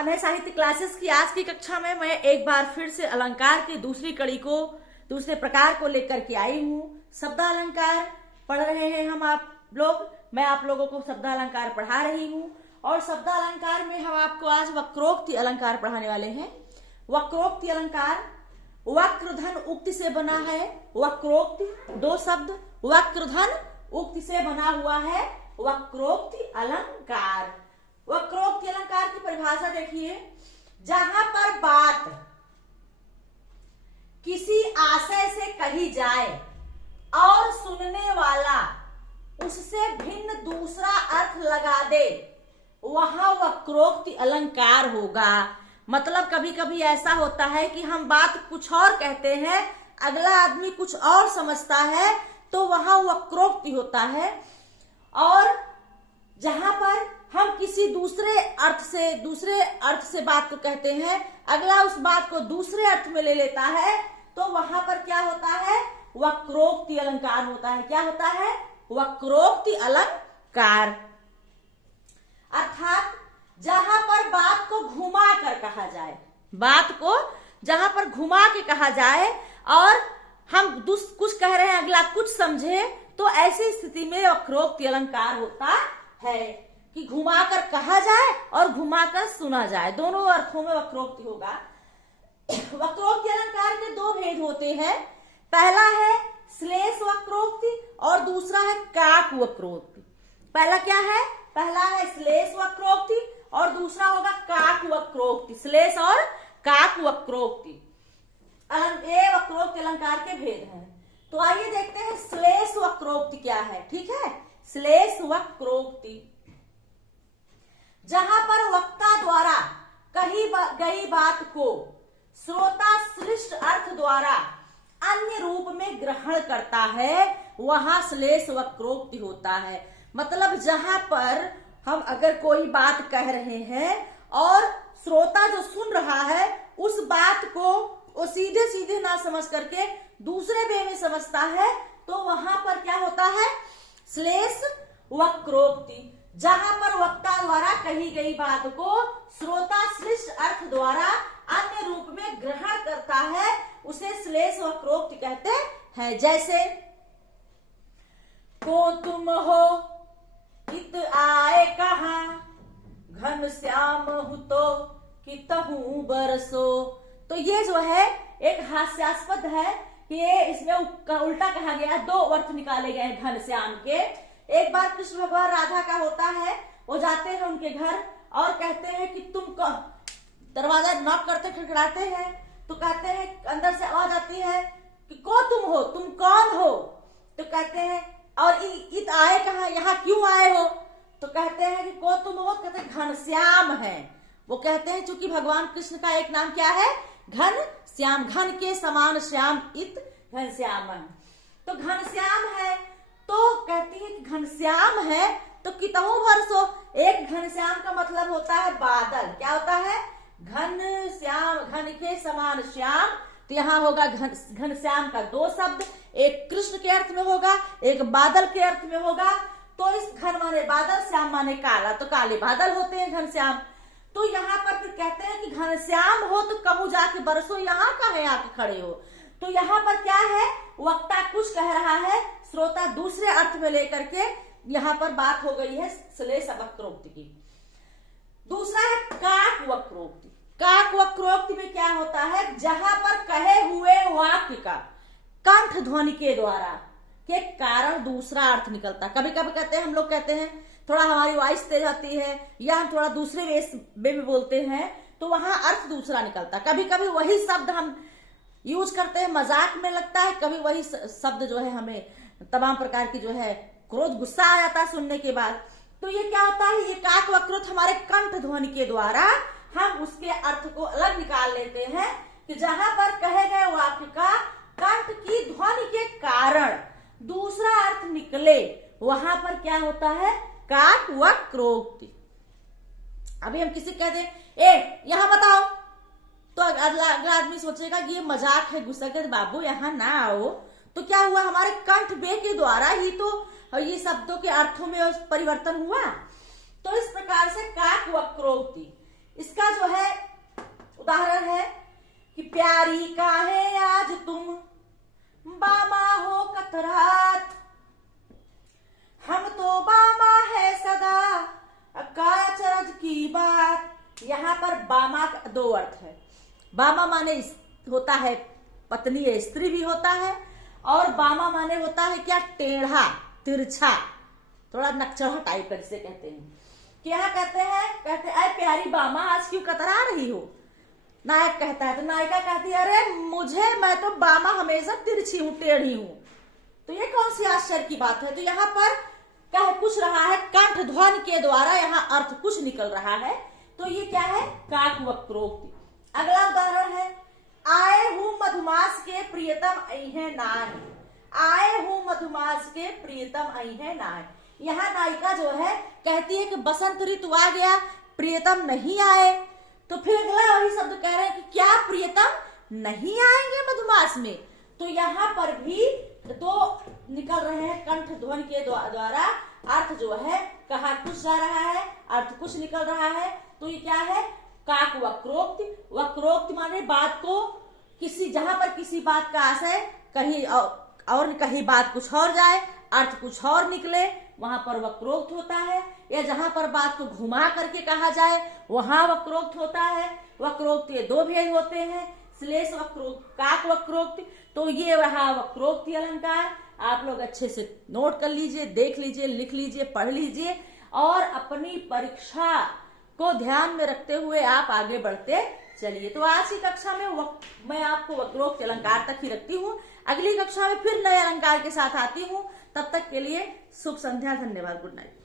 अनय साहित्य क्लासेस की आज की कक्षा में मैं एक बार फिर से अलंकार की दूसरी कड़ी को, दूसरे प्रकार को लेकर के आई हूँ। शब्दालंकार पढ़ रहे हैं हम आप लोग। मैं आप लोगों को शब्दालंकार पढ़ा रही हूँ और शब्दालंकार में हम आपको आज वक्रोक्ति अलंकार पढ़ाने वाले हैं। वक्रोक्ति अलंकार वक्रधन उक्ति से बना है। वक्रोक्ति दो शब्द, वक्रधन उक्ति से बना हुआ है वक्रोक्ति अलंकार। वक्रोक्ति अलंकार की परिभाषा देखिए, जहां पर बात किसी आशय से कही जाए और सुनने वाला उससे भिन्न दूसरा अर्थ लगा दे, वहां वक्रोक्ति अलंकार होगा। मतलब कभी कभी ऐसा होता है कि हम बात कुछ और कहते हैं, अगला आदमी कुछ और समझता है, तो वहां वक्रोक्ति होता है। और जहां पर हम किसी दूसरे अर्थ से बात को कहते हैं, अगला उस बात को दूसरे अर्थ में ले लेता है, तो वहां पर क्या होता है? वक्रोक्ति अलंकार होता है। क्या होता है? वक्रोक्ति अलंकार। अर्थात जहां पर बात को घुमा कर कहा जाए, बात को जहां पर घुमा के कहा जाए और हम कुछ कह रहे हैं, अगला कुछ समझे, तो ऐसी स्थिति में वक्रोक्ति अलंकार होता है कि घुमाकर कहा जाए और घुमाकर सुना जाए, दोनों अर्थों में वक्रोक्ति होगा। वक्रोक्ति अलंकार के दो भेद होते हैं। पहला है श्लेष वक्रोक्ति और दूसरा है काक वक्रोक्ति। पहला क्या है? पहला है श्लेष वक्रोक्ति और दूसरा होगा काक वक्रोक्ति। श्लेष और काक वक्रोक्ति ये वक्रोक्ति अलंकार के भेद हैं। तो आइए देखते हैं श्लेष वक्रोक्ति क्या है। ठीक है, श्लेष वक्रोक्ति जहां पर वक्ता द्वारा कही गई बात को श्रोता सृष्ट अर्थ द्वारा अन्य रूप में ग्रहण करता है, वहां श्लेष वक्रोक्ति होता है। मतलब जहां पर हम अगर कोई बात कह रहे हैं और श्रोता जो सुन रहा है उस बात को वो सीधे सीधे ना समझ करके दूसरे वे में समझता है, तो वहां पर क्या होता है? श्लेष वक्रोक्ति। जहां पर वक्ता द्वारा कही गई बात को श्रोता सृष्ट अर्थ द्वारा अन्य रूप में ग्रहण करता है, उसे श्लेष वक्रोक्ति कहते हैं। जैसे को तुम हो इत आए कहाँ, घन श्याम हूं तो कितहूं बरसो। तो ये जो है एक हास्यास्पद है कि ये इसमें उल्टा कहा गया, दो अर्थ निकाले गए हैं घन श्याम के। एक बार कृष्ण भगवान राधा का होता है, वो जाते हैं उनके घर और कहते हैं कि तुम दरवाजा नॉक करते खड़खड़ाते हैं, तो कहते हैं, अंदर से आवाज आती है कि को तुम हो, तुम कौन हो? तो कहते हैं और इत आए कहाँ, यहाँ क्यों आए हो? तो कहते हैं कि को तुम हो, कहते घनश्याम है। वो कहते हैं चूंकि भगवान कृष्ण का एक नाम क्या है? घन श्याम, घन के समान श्याम इत घनश्याम। तो घनश्याम है, तो कहती है कि घनश्याम है तो कितहूं बरसो। एक घनश्याम का मतलब होता है बादल। क्या होता है? घन श्याम, घन के समान श्याम। तो यहाँ होगा घनश्याम का दो शब्द, एक कृष्ण के अर्थ में होगा, एक बादल के अर्थ में होगा। तो इस घन माने बादल, श्याम माने काला, तो काले बादल होते हैं घनश्याम। तो यहाँ पर फिर कहते हैं कि घनश्याम हो तो कहूं जाके बरसो, यहाँ कहे आके खड़े हो। तो यहाँ पर क्या है? वक्ता कुछ कह रहा है, श्रोता दूसरे अर्थ में लेकर के यहाँ पर बात हो गई है श्लेष वक्रोक्ति की। दूसरा है काक वक्रोक्ति। काक वक्रोक्ति में क्या होता है? जहां पर कहे हुए वाक्य का कंठ ध्वनि के द्वारा के कारण दूसरा अर्थ निकलता। कभी कभी कहते हैं, हम लोग कहते हैं थोड़ा हमारी वॉइस तेज आती है या हम थोड़ा दूसरे वे में बोलते हैं, तो वहां अर्थ दूसरा निकलता। कभी कभी वही शब्द हम यूज करते हैं, मजाक में लगता है, कभी वही शब्द जो है हमें तमाम प्रकार की जो है क्रोध, गुस्सा आ जाता है सुनने के बाद। तो ये क्या होता है? ये काक वक्रोक्ति हमारे कंठ ध्वनि के द्वारा हम उसके अर्थ को अलग निकाल लेते हैं कि जहां पर कहे गए वाक्य का कंठ की ध्वनि के कारण दूसरा अर्थ निकले, वहां पर क्या होता है? काक वक्रोक्ति। अभी हम किसी कह दें, ए यहाँ बताओ, तो अगला आदमी सोचेगा कि ये मजाक है, गुस्सा कर, बाबू यहाँ ना आओ। तो क्या हुआ? हमारे कंठ बे के द्वारा ही तो ये शब्दों के अर्थों में परिवर्तन हुआ। तो इस प्रकार से काक वक्रोक्ति इसका जो है उदाहरण है कि प्यारी काहे आज तुम बामा हो कतरात, हम तो बामा है सदा अकाचरज की बात। यहाँ पर बामा का दो अर्थ है। बामा माने होता है पत्नी या स्त्री भी होता है, और बामा माने होता है क्या, टेढ़ा तिरछा, थोड़ा नक्चढ़ा टाइप का जिसे कहते हैं। क्या कहते हैं, अरे प्यारी बामा आज क्यों कतरा रही हो, नायक कहता है। तो नायिका कहती है अरे मैं तो बामा हमेशा तिरछी हूं, टेढ़ी हूं। तो ये कौन सी आश्चर्य की बात है। तो यहाँ पर कह कुछ रहा है, कंठ ध्वनि के द्वारा यहाँ अर्थ कुछ निकल रहा है। तो ये क्या है, काक वक्रोक्ति। अगला उदाहरण है, आए हूं मधुमास के प्रियतम अइहे नाय, आए हूं मधुमास के प्रियतम अइहे नाय। यहाँ नायिका जो है कहती है कि बसंत ऋतु आ गया, प्रियतम नहीं आए। तो फिर अगला वही शब्द कह रहे हैं कि क्या प्रियतम नहीं आएंगे मधुमास में। तो यहाँ पर भी दो निकल रहे हैं कंठ ध्वनि के द्वारा, अर्थ जो है कहा कुछ जा रहा है, अर्थ कुछ निकल रहा है। तो ये क्या है, काक वक्रोक्ति। वक्रोक्ति माने बात को किसी, जहां पर किसी बात का आशय कहीं और कहीं बात कुछ और जाए, अर्थ कुछ और निकले, वहां पर वक्रोक्त होता है। या जहां पर बात को घुमा करके कहा जाए वहां वक्रोक्त होता है। वक्रोक्त ये दो भेद होते हैं, श्लेष वक्रोक्त, काक वक्रोक्त। तो ये रहा वक्रोक्ति अलंकार। आप लोग अच्छे से नोट कर लीजिए, देख लीजिए, लिख लीजिए, पढ़ लीजिए, और अपनी परीक्षा को ध्यान में रखते हुए आप आगे बढ़ते चलिए। तो आज की कक्षा में मैं आपको वक्रोक्त अलंकार तक ही रखती हूँ। अगली कक्षा में फिर नए अलंकार के साथ आती हूँ। तब तक के लिए शुभ संध्या, धन्यवाद, गुड नाइट।